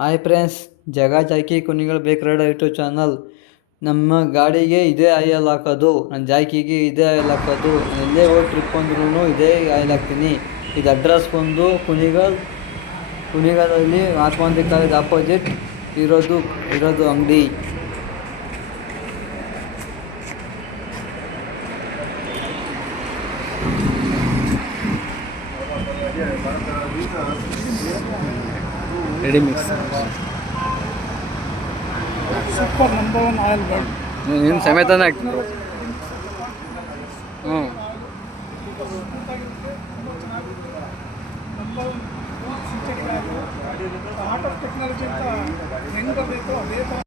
Hi friends, ಜಗ ಜಾಕಿ ಕುಣಿಗಲ್ ಬೇಕ್ rider YouTube channel. ನಮ್ಮ ಗಾಡಿಗೆ ಇದೇ ಆಯಿಲ್ ಹಾಕೋದು, ನನ್ನ ಜಾಕಿಗೆ ಇದೇ ಆಯಿಲ್ ಹಾಕೋದು. ನಾನು ಎಲ್ಲೇ ಹೋಗಿ ಟ್ರಿಪ್ ಅಂದ್ರೂ ಇದೇ ಆಯಿಲ್ ಹಾಕ್ತೀನಿ. ಇದು ಅಡ್ರೆಸ್ ಬಂದು ಕುಣಿಗಲಲ್ಲಿ ಆತ್ಮಾಂತಿ ಕಾಲೇಜ್ ಆಪೋಸಿಟ್ ಇರೋದು ಅಂಗಡಿ. Ready mix super number 1 oil bird. ನಿಮ್ಮ ಸಮೇತನೇ ಆಗ್ತದೆ. ಆರ್ಟ್ ಆಫ್ ಟೆಕ್ನಾಲಜಿ ಅಂತ ಹೆಂಗೆ ಬರಬೇಕು ಅದೇ ಥರ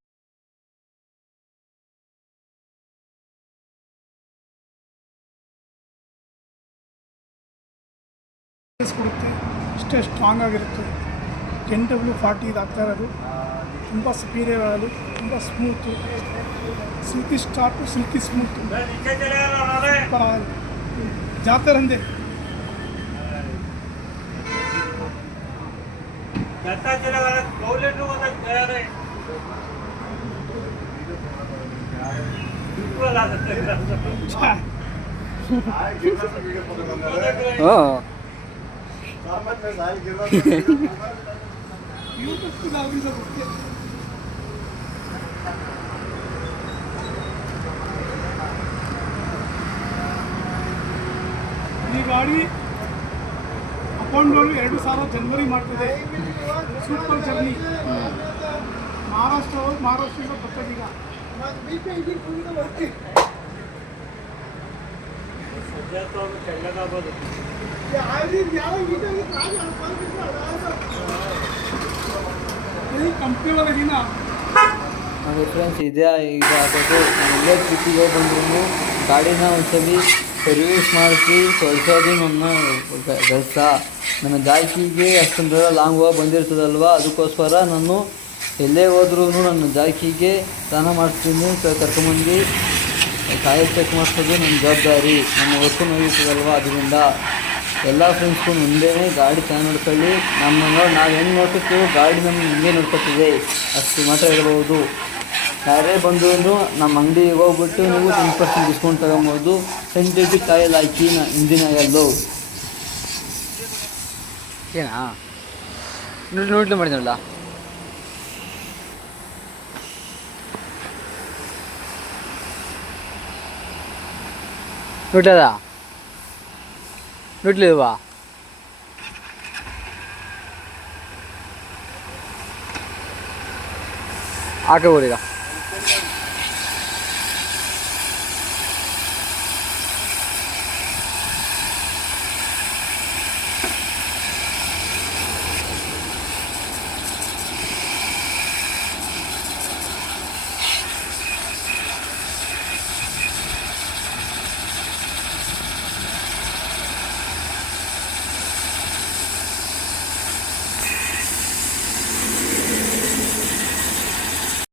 ಕೊಡುತ್ತೆ. ಇಷ್ಟೇ ಸ್ಟ್ರಾಂಗ್ ಆಗಿರುತ್ತೆ. NW40 ಇದು ಆಗ್ತಾ ಇರೋದು ತುಂಬ ಸುಪೀರಿಯರ್ ಆಯಿಲು, ತುಂಬ smooth, silky start silky smooth, super oil. ಜಾತೆ ರಂದೆ ಈ ಗಾಡಿ ಅಪ್ ಆ್ಯಂಡ್ ಡೌನ್ 2000 ಜನವರಿ ಮಾಡ್ತಿದೆ. Super journey. ಮಹಾರಾಷ್ಟ್ರದಿಂದ ಬರ್ತದೆ ಈಗ. ಕಂಪ್ನಿ ಒಳಗಿನ ನೋಡಿ ಫ್ರೆಂಡ್ಸ್, ಇದು ಹಾಕೋದು. ನಾನು ಎಲ್ಲೇ ಟ್ರಿಪ್ಪಿಗೆ ಹೋಗಿ ಬಂದ್ರೂ ಗಾಡಿನ ಒಂದ್ಸಲಿ ಸರ್ವಿಸ್ ಮಾಡಿಸಿ ತೊಳ್ಸೋದು ನನ್ನ ಕೆಲಸ. ನನ್ನ ಜಾಕಿಗೆ ಅಷ್ಟೊಂದು ಲಾಂಗ್ ಹೋಗಿ ಬಂದಿರ್ತದಲ್ವ, ಅದಕ್ಕೋಸ್ಕರ ನಾನು ಎಲ್ಲೇ ಹೋದ್ರೂ ನನ್ನ ಜಾಕಿಗೆ ಸ್ನಾನ ಮಾಡಿಸ್ತೀನಿ, ಕರ್ಕೊಂಬಂದು ಕಾಯಿಲ್ ಚೆಕ್ ಮಾಡಿಸೋದು ನನ್ನ ಜವಾಬ್ದಾರಿ. ನಮ್ಮ ಹೊತ್ತು ನೋಯಿರ್ತದಲ್ವ, ಅದರಿಂದ ಎಲ್ಲ ಫ್ರೆಂಡ್ಸ್ಗೂ ಮುಂದೆ ಗಾಡಿ ಚೆನ್ನಾಗಿ ನೋಡ್ಕೊಳ್ಳಿ. ನಾವು ಹೆಂಗೆ ನೋಡ್ಕೊತೀವೋ ಗಾಡಿ ನಮ್ಗೆ ಹಿಂಗೆ ನೋಡ್ಕೊತಿದೆ, ಅಷ್ಟು ಮಾತ್ರ ಹೇಳ್ಬೋದು. ಯಾರೇ ಬಂದರೂ ನಮ್ಮ ಅಂಗಡಿಗೆ ಹೋಗ್ಬಿಟ್ಟು ನೀವು 10% ಡಿಸ್ಕೌಂಟ್ ತಗೊಬೋದು. ಸಿಂಥೆಟಿಕ್ ಆಯಿಲ್ ಹಾಕಿ, ಇಂಜಿನ್ ಆಯಿಲ್ಲು ಏನಾ ನೋಡ್ಲು ಮಾಡಿದ್ನಲ್ಲ. ನೋಡ್ಲಿಲ್ವಾ? ಹಾಕಬೋದೀಗ.